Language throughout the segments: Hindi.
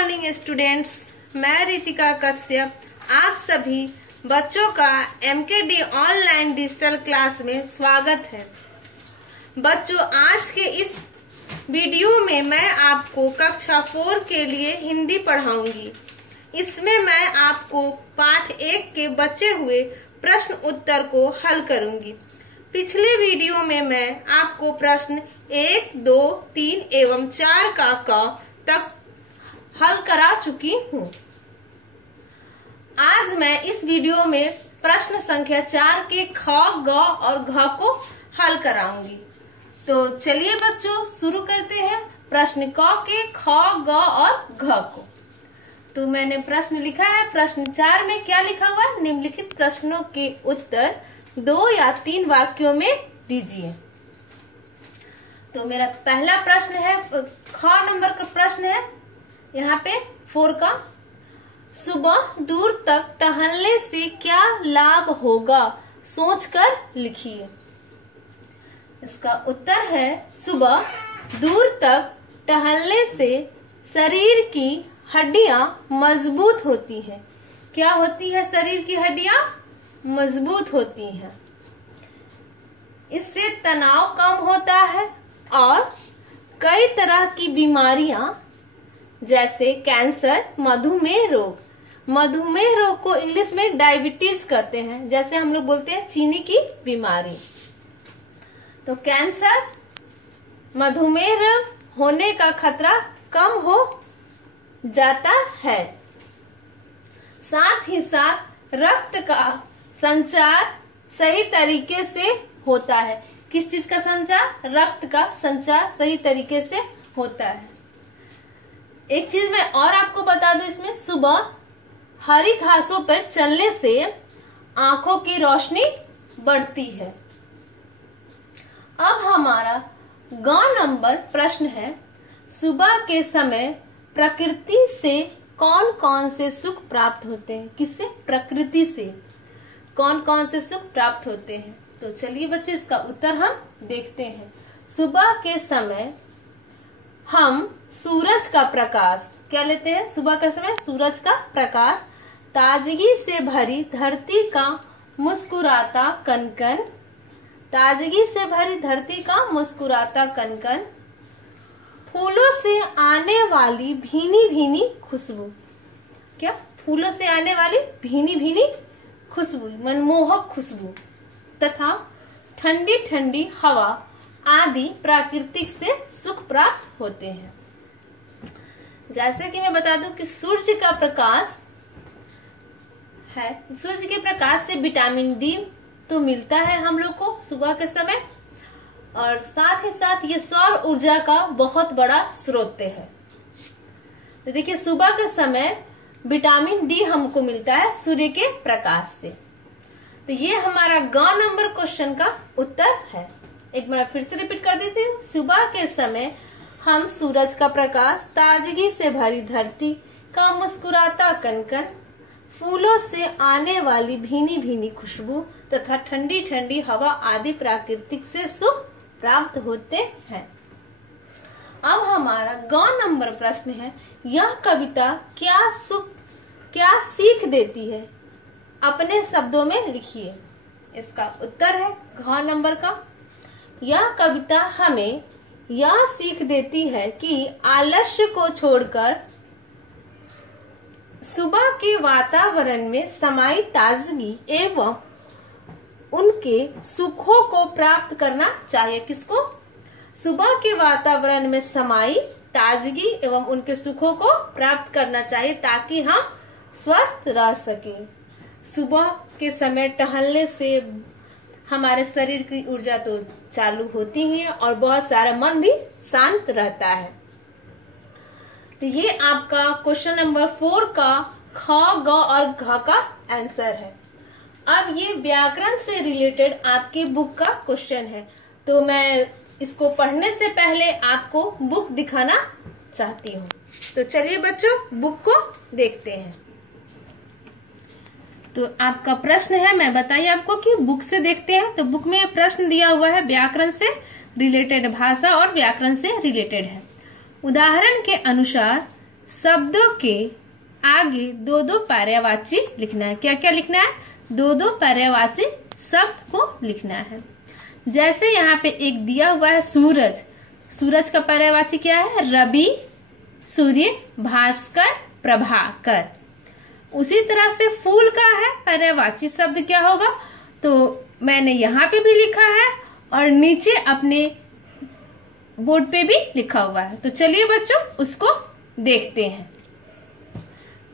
मॉर्निंग स्टूडेंट्स, मैं रितिका कश्यप आप सभी बच्चों का एमकेडी ऑनलाइन डिजिटल क्लास में स्वागत है। बच्चों, आज के इस वीडियो में मैं आपको कक्षा 4 के लिए हिंदी पढ़ाऊंगी। इसमें मैं आपको पाठ 1 के बचे हुए प्रश्न उत्तर को हल करूंगी। पिछले वीडियो में मैं आपको प्रश्न 1, 2, 3 एवं 4 का क तक हल करा चुकी हूँ। आज मैं इस वीडियो में प्रश्न संख्या 4 के ख, ग और घ को हल कराऊंगी। तो चलिए बच्चों शुरू करते हैं प्रश्न क के ख, ग और घ को। तो मैंने प्रश्न लिखा है। प्रश्न 4 में क्या लिखा हुआ है? निम्नलिखित प्रश्नों के उत्तर 2 या 3 वाक्यों में दीजिए। तो मेरा पहला प्रश्न है, ख नंबर का प्रश्न है यहाँ पे 4 का। सुबह दूर तक टहलने से क्या लाभ होगा, सोचकर लिखिए। इसका उत्तर है, सुबह दूर तक टहलने से शरीर की हड्डियां मजबूत होती हैं। क्या होती है? शरीर की हड्डियां मजबूत होती हैं। इससे तनाव कम होता है और कई तरह की बीमारियां जैसे कैंसर, मधुमेह रोग को इंग्लिश में डायबिटीज कहते हैं। जैसे हम लोग बोलते हैं चीनी की बीमारी। तो कैंसर, मधुमेह रोग होने का खतरा कम हो जाता है। साथ ही साथ रक्त का संचार सही तरीके से होता है। किस चीज का संचार? रक्त का संचार सही तरीके से होता है। एक चीज मैं और आपको बता दूं, इसमें सुबह हरी घासों पर चलने से आंखों की रोशनी बढ़ती है। अब हमारा ग नंबर प्रश्न है, सुबह के समय प्रकृति से कौन कौन से सुख प्राप्त होते हैं? किससे? प्रकृति से कौन कौन से सुख प्राप्त होते हैं? तो चलिए बच्चों इसका उत्तर हम देखते हैं। सुबह के समय हम सूरज का प्रकाश क्या लेते हैं? सुबह के समय सूरज का प्रकाश, ताजगी से भरी धरती का मुस्कुराता कनकन, ताजगी से भरी धरती का मुस्कुराता कनकन, फूलों से आने वाली भीनी भीनी खुशबू। क्या? फूलों से आने वाली भीनी भीनी खुशबू, मनमोहक खुशबू, तथा ठंडी ठंडी हवा आदि प्राकृतिक से सुख प्राप्त होते हैं। जैसे कि मैं बता दूं कि सूर्य का प्रकाश है, सूर्य के प्रकाश से विटामिन डी तो मिलता है हम लोग को सुबह के समय, और साथ ही साथ ये सौर ऊर्जा का बहुत बड़ा स्रोत है। तो देखिए सुबह के समय विटामिन डी हमको मिलता है सूर्य के प्रकाश से। तो ये हमारा ग नंबर क्वेश्चन का उत्तर है। एक बार फिर से रिपीट कर देती हूँ। सुबह के समय हम सूरज का प्रकाश, ताजगी से भरी धरती का मुस्कुराता कनकन, फूलों से आने वाली भीनी भीनी खुशबू तथा ठंडी ठंडी हवा आदि प्राकृतिक से सुख प्राप्त होते हैं। अब हमारा ग नंबर प्रश्न है, यह कविता क्या सीख देती है? अपने शब्दों में लिखिए। इसका उत्तर है घ नंबर का, यह कविता हमें यह सीख देती है कि आलस्य को छोड़कर सुबह के वातावरण में समाई ताजगी एवं उनके सुखों को प्राप्त करना चाहिए। किसको? सुबह के वातावरण में समाई ताजगी एवं उनके सुखों को प्राप्त करना चाहिए ताकि हम स्वस्थ रह सकें। सुबह के समय टहलने से हमारे शरीर की ऊर्जा तो चालू होती ही है और बहुत सारा मन भी शांत रहता है। तो ये आपका क्वेश्चन नंबर 4 का ख, ग और घ का आंसर है। अब ये व्याकरण से रिलेटेड आपके बुक का क्वेश्चन है। तो मैं इसको पढ़ने से पहले आपको बुक दिखाना चाहती हूँ। तो चलिए बच्चों बुक को देखते हैं। तो आपका प्रश्न है, मैं बताइए आपको कि बुक से देखते हैं। तो बुक में प्रश्न दिया हुआ है व्याकरण से रिलेटेड, भाषा और व्याकरण से रिलेटेड है। उदाहरण के अनुसार शब्दों के आगे दो दो पर्यायवाची लिखना है। क्या क्या लिखना है? दो दो पर्यायवाची शब्द को लिखना है। जैसे यहाँ पे एक दिया हुआ है सूरज, सूरज का पर्यायवाची क्या है? रवि, सूर्य, भास्कर, प्रभाकर। उसी तरह से फूल का है पर्यायवाची शब्द क्या होगा? तो मैंने यहाँ पे भी लिखा है और नीचे अपने बोर्ड पे भी लिखा हुआ है। तो चलिए बच्चों उसको देखते हैं।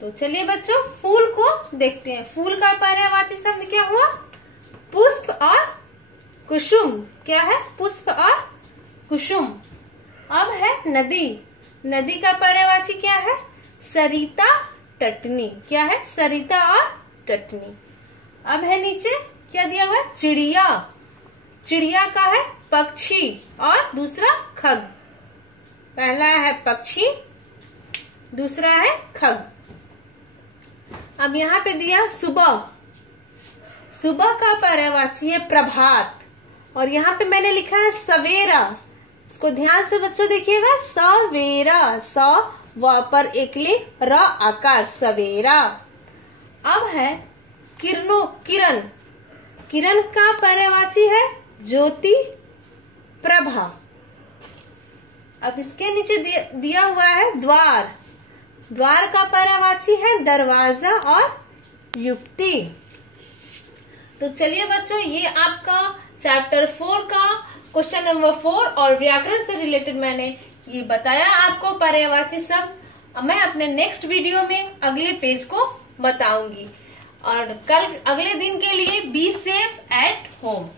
तो चलिए बच्चों फूल को देखते हैं। फूल का पर्यायवाची शब्द क्या हुआ? पुष्प और कुसुम। क्या है? पुष्प और कुसुम। अब है नदी। नदी का पर्यायवाची क्या है? सरिता, टटनी। क्या है? सरिता और टटनी। अब है नीचे क्या दिया हुआ है? चिड़िया। चिड़िया का है पक्षी और दूसरा खग। पहला है पक्षी, दूसरा है खग। अब यहाँ पे दिया सुबह। सुबह का पर्यायवाची है प्रभात और यहाँ पे मैंने लिखा है सवेरा। इसको ध्यान से बच्चों देखिएगा, सवेरा, स व पर एकले र आकार, सवेरा। अब है किरणों, किरण। किरण का पर्यायवाची है ज्योति, प्रभा। अब इसके नीचे दिया हुआ है द्वार। द्वार का पर्यायवाची है दरवाजा और युक्ति। तो चलिए बच्चों ये आपका चैप्टर 4 का क्वेश्चन नंबर 4 और व्याकरण से रिलेटेड मैंने ये बताया आपको पर्यायवाची शब्द। मैं अपने नेक्स्ट वीडियो में अगले पेज को बताऊंगी। और कल अगले दिन के लिए बी सेफ एट होम।